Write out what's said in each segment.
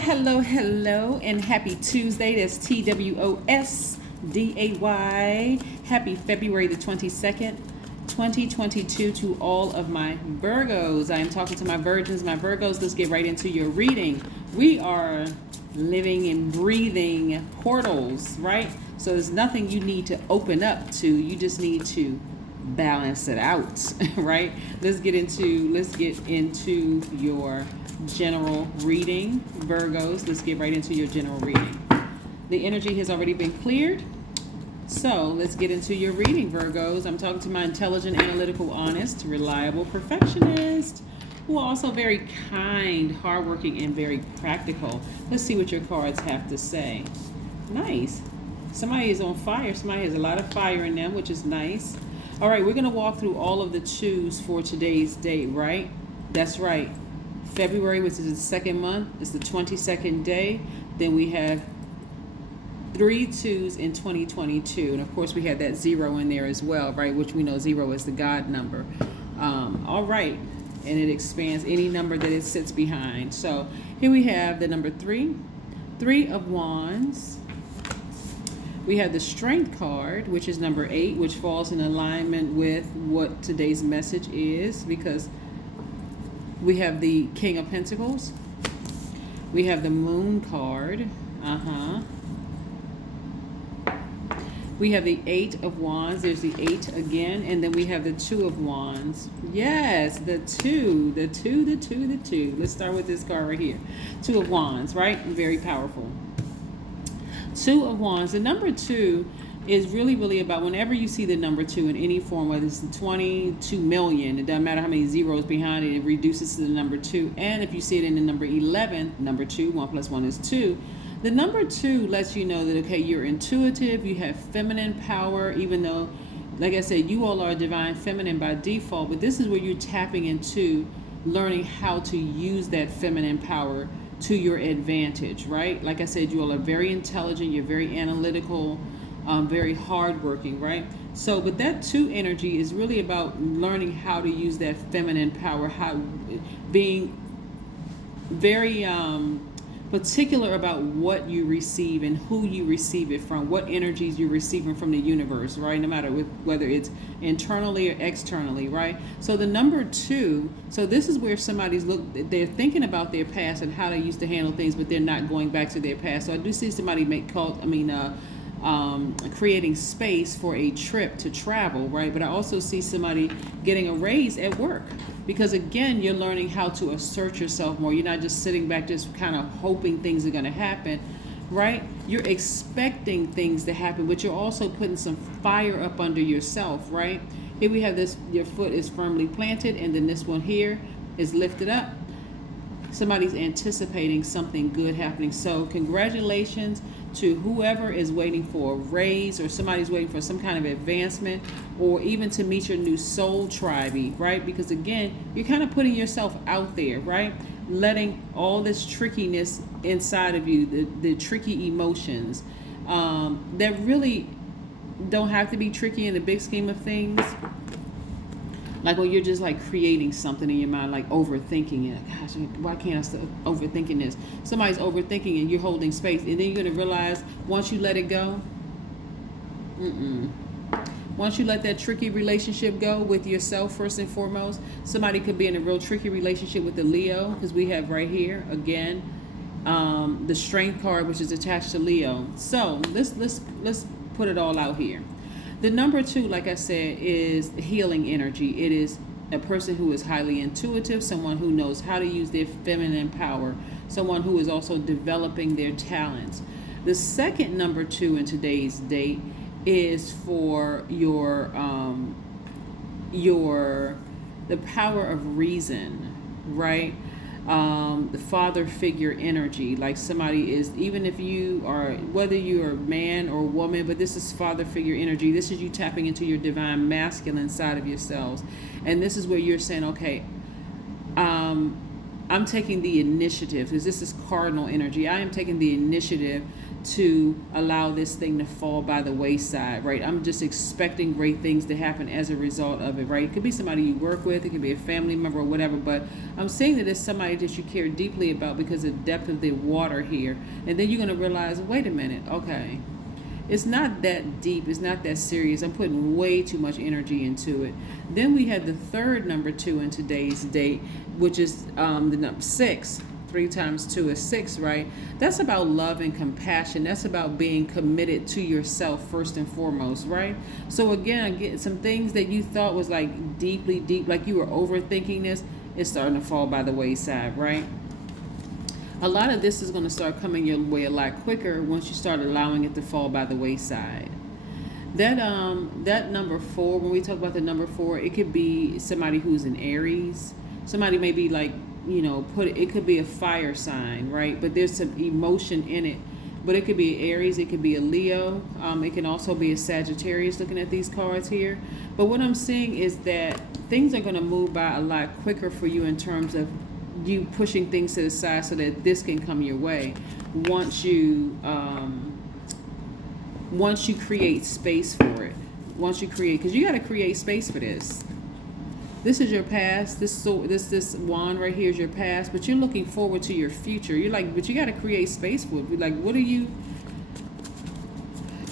Hello, and happy Tuesday. That's TWOSDAY. Happy February the 22nd, 2022 to all of my Virgos. I am talking to my Virgins, my Virgos. Let's get right into your reading. We are living and breathing portals, right? So there's nothing you need to open up to. You just need to balance it out, right? Let's get into your general reading, Virgos. Let's get right into your general reading. The energy has already been cleared, so let's get into your reading, Virgos. I'm talking to my intelligent, analytical, honest, reliable perfectionist, who are also very kind, hardworking, and very practical. Let's see what your cards have to say. Nice. Somebody is on fire. Somebody has a lot of fire in them, which is nice. All right, we're going to walk through all of the twos for today's date, right? That's right. February, which is the second month, is the 22nd day. Then we have 3 2s in 2022. And of course, we have that 0 in there as well, right? Which we know 0 is the God number. All right. And it expands any number that it sits behind. So here we have the number 3, 3 of Wands. We have the Strength card, which is number 8, which falls in alignment with what today's message is, because we have the King of Pentacles. We have the Moon card. We have the 8 of Wands. There's the 8 again. And then we have the 2 of Wands. Yes, the 2. Let's start with this card right here. 2 of Wands, right? Very powerful. 2 of Wands. The number 2 is really about whenever you see the number 2 in any form, whether it's 22 million, it doesn't matter how many zeros behind it, it reduces to the number 2. And if you see it in the number 11, number 2, 1 plus 1 is 2. The number 2 lets you know that, okay, you're intuitive, you have feminine power, even though, like I said, you all are divine feminine by default, but this is where you're tapping into learning how to use that feminine power to your advantage, right? Like I said, you all are very intelligent, you're very analytical, very hardworking, right? So, but that 2 energy is really about learning how to use that feminine power, how being very particular about what you receive and who you receive it from, what energies you're receiving from the universe, right? No matter whether it's internally or externally, right? So the number 2, so this is where they're thinking about their past and how they used to handle things, but they're not going back to their past. So I do see somebody creating space for a trip to travel, right? But I also see somebody getting a raise at work, because again, you're learning how to assert yourself more. You're not just sitting back just kind of hoping things are going to happen, right? You're expecting things to happen, but you're also putting some fire up under yourself, right? Here we have this, your foot is firmly planted, and then this one here is lifted up. Somebody's anticipating something good happening. So congratulations to whoever is waiting for a raise, or somebody's waiting for some kind of advancement, or even to meet your new soul tribe, right? Because again, you're kind of putting yourself out there, right? Letting all this trickiness inside of you, the tricky emotions that really don't have to be tricky in the big scheme of things. Like when you're just like creating something in your mind, like overthinking it. Gosh, why can't I stop overthinking this? Somebody's overthinking and you're holding space. And then you're going to realize once you let it go, once you let that tricky relationship go with yourself, first and foremost, somebody could be in a real tricky relationship with the Leo, because we have right here, again, the Strength card, which is attached to Leo. So let's put it all out here. The number 2, like I said, is healing energy. It is a person who is highly intuitive, someone who knows how to use their feminine power, someone who is also developing their talents. The second number 2 in today's date is for the power of reason, right? The father figure energy, like somebody is, even if you are, whether you're a man or a woman, but this is father figure energy. This is you tapping into your divine masculine side of yourselves. And this is where you're saying, okay, I'm taking the initiative, because this is cardinal energy. I am taking the initiative to allow this thing to fall by the wayside, right? I'm just expecting great things to happen as a result of it, right? It could be somebody you work with, it could be a family member or whatever, but I'm saying that it's somebody that you care deeply about because of the depth of the water here. And then you're going to realize, wait a minute, okay, it's not that deep, it's not that serious. I'm putting way too much energy into it. Then we had the third number 2 in today's date, which is the number 6. 3 times 2 is 6, right? That's about love and compassion. That's about being committed to yourself first and foremost, right? So again, some things that you thought was like deeply deep, like you were overthinking this, it's starting to fall by the wayside, right? A lot of this is going to start coming your way a lot quicker once you start allowing it to fall by the wayside. That number 4, when we talk about the number 4, it could be somebody who's an Aries. Somebody may be like, it could be a fire sign, right? But there's some emotion in it. But it could be an Aries, it could be a Leo, it can also be a Sagittarius, looking at these cards here. But what I'm seeing is that things are going to move by a lot quicker for you in terms of you pushing things to the side so that this can come your way once you create space for it. Because you got to create space for this. This is your past. This wand right here is your past, but you're looking forward to your future. You're like, but you got to create space for it. Like,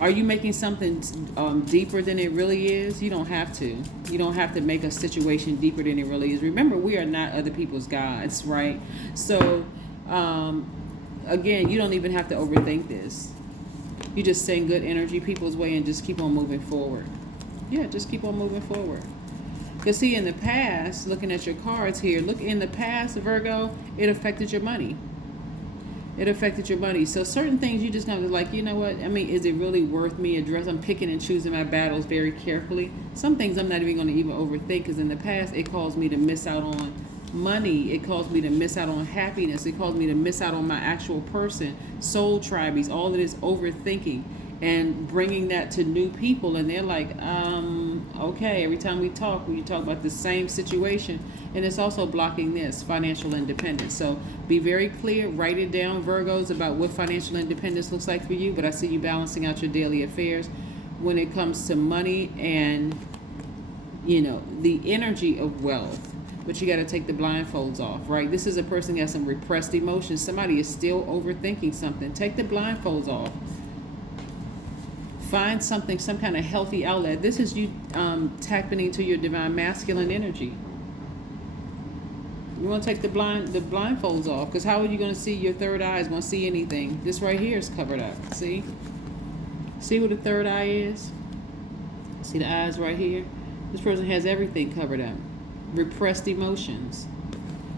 are you making something deeper than it really is? You don't have to. You don't have to make a situation deeper than it really is. Remember, we are not other people's gods, right? So, again, you don't even have to overthink this. You just send good energy people's way and just keep on moving forward. Yeah, just keep on moving forward. Because see, in the past, looking at your cards here, look, in the past, Virgo, it affected your money. It affected your money. So certain things you just kind of like, you know what? I mean, is it really worth me addressing? I'm picking and choosing my battles very carefully. Some things I'm not even going to even overthink, because in the past, it caused me to miss out on money. It caused me to miss out on happiness. It caused me to miss out on my actual person, soul tribes, all of this overthinking. And bringing that to new people, and they're like, okay, every time we talk about the same situation, and it's also blocking this financial independence. So be very clear, write it down, Virgos, about what financial independence looks like for you. But I see you balancing out your daily affairs when it comes to money and, the energy of wealth. But you got to take the blindfolds off, right? This is a person who has some repressed emotions. Somebody is still overthinking something. Take the blindfolds off. Find something, some kind of healthy outlet. This is you tapping into your divine masculine energy. You want to take the blindfolds off, because how are you going to see? Your third eye is going to see anything. This right here is covered up. See where the third eye is? See the eyes right here? This person has everything covered up. Repressed emotions.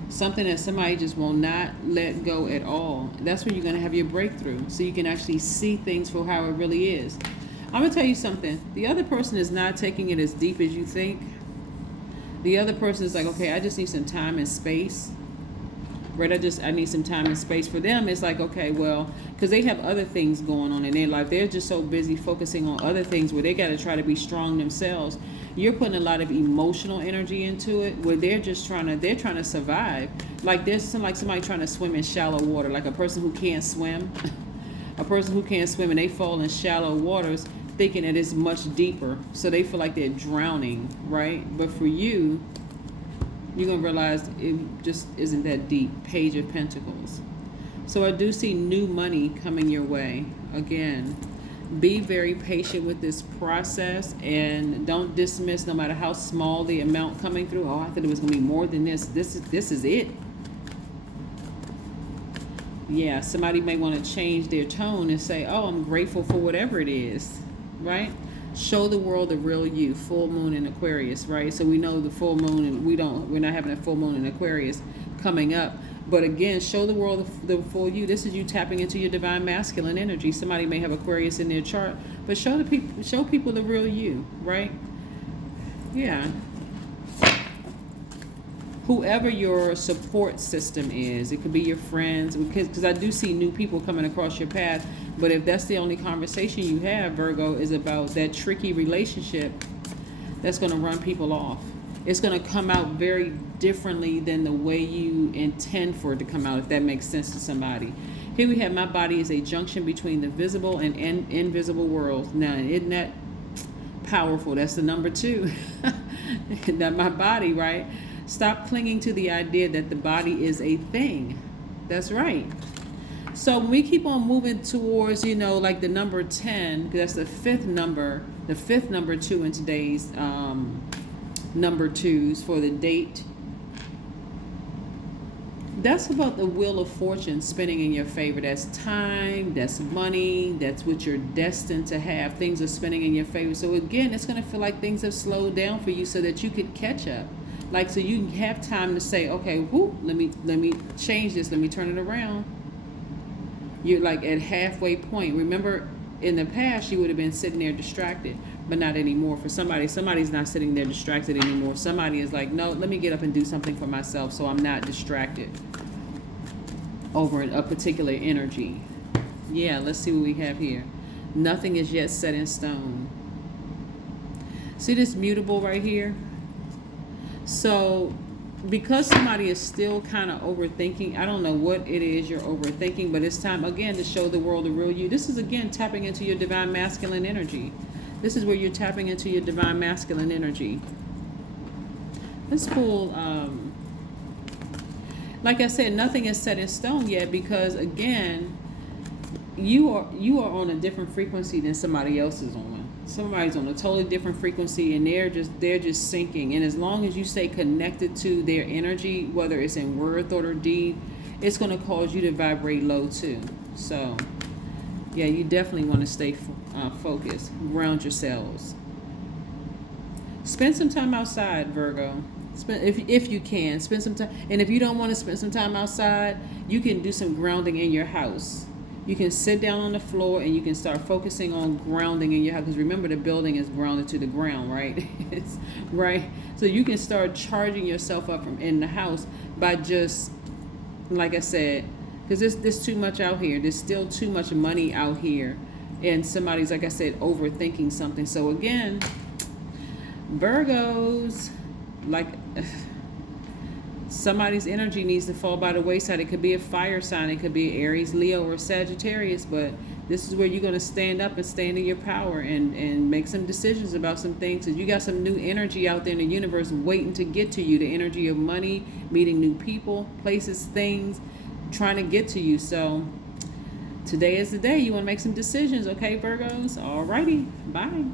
Something that somebody just will not let go at all. That's when you're going to have your breakthrough, so you can actually see things for how it really is. I'm going to tell you something. The other person is not taking it as deep as you think. The other person is like, okay, I just need some time and space. Right? I need some time and space. For them, it's like, okay, well, because they have other things going on in their life. They're just so busy focusing on other things where they got to try to be strong themselves. You're putting a lot of emotional energy into it, where they're trying to survive. Like there's somebody trying to swim in shallow water, like a person who can't swim. A person who can't swim, and they fall in shallow waters thinking that it's much deeper. So they feel like they're drowning, right? But for you, you're going to realize it just isn't that deep. Page of Pentacles. So I do see new money coming your way. Again, be very patient with this process, and don't dismiss, no matter how small the amount coming through. Oh, I thought it was going to be more than this. This is it. Yeah, somebody may want to change their tone and say, oh, I'm grateful for whatever it is, right? Show the world the real you. Full moon in Aquarius, right? So we know the full moon, and we're not having a full moon in Aquarius coming up. But again, show the world the full you. This is you tapping into your divine masculine energy. Somebody may have Aquarius in their chart, but show people the real you, right? Yeah. Whoever your support system is, it could be your friends, because I do see new people coming across your path. But if that's the only conversation you have, Virgo, is about that tricky relationship, that's going to run people off. it's going to come out very differently than the way you intend for it to come out, if that makes sense to somebody. Here we have, my body is a junction between the visible and invisible worlds. Now, isn't that powerful? That's the number 2. That my body, right? Stop clinging to the idea that the body is a thing. That's right. So when we keep on moving towards, like the number 10, because that's the 5th number 2 in today's number 2s for the date. That's about the wheel of fortune spinning in your favor. That's time, that's money, that's what you're destined to have. Things are spinning in your favor. So again, it's going to feel like things have slowed down for you so that you could catch up. Like, so you have time to say, okay, let me change this, let me turn it around. You're like at halfway point. Remember, in the past, you would have been sitting there distracted, but not anymore. For somebody's not sitting there distracted anymore. Somebody is like, no, let me get up and do something for myself so I'm not distracted over a particular energy. Yeah, let's see what we have here. Nothing is yet set in stone. See this mutable right here? So because somebody is still kind of overthinking, I don't know what it is you're overthinking, but it's time again to show the world the real you. This is again tapping into your divine masculine energy. This is where you're tapping into your divine masculine energy. Let's pull, like I said, nothing is set in stone yet, because again, you are on a different frequency than somebody else is on. Somebody's on a totally different frequency, and they're just sinking. And as long as you stay connected to their energy, whether it's in word, thought, or deed, it's going to cause you to vibrate low too. So yeah, you definitely want to stay focused. Ground yourselves. Spend some time outside, Virgo. If you can, spend some time. And if you don't want to spend some time outside, you can do some grounding in your house. You can sit down on the floor and you can start focusing on grounding in your house. Because remember, the building is grounded to the ground, right? Right. So you can start charging yourself up from in the house by just, like I said, because there's too much out here. There's still too much money out here. And somebody's, like I said, overthinking something. So again, Virgos, like somebody's energy needs to fall by the wayside. It could be a fire sign. It could be Aries, Leo, or Sagittarius. But this is where you're going to stand up and stand in your power and make some decisions about some things. Because you got some new energy out there in the universe waiting to get to you. The energy of money, meeting new people, places, things, trying to get to you. So today is the day you want to make some decisions. Okay, Virgos? Alrighty. Bye.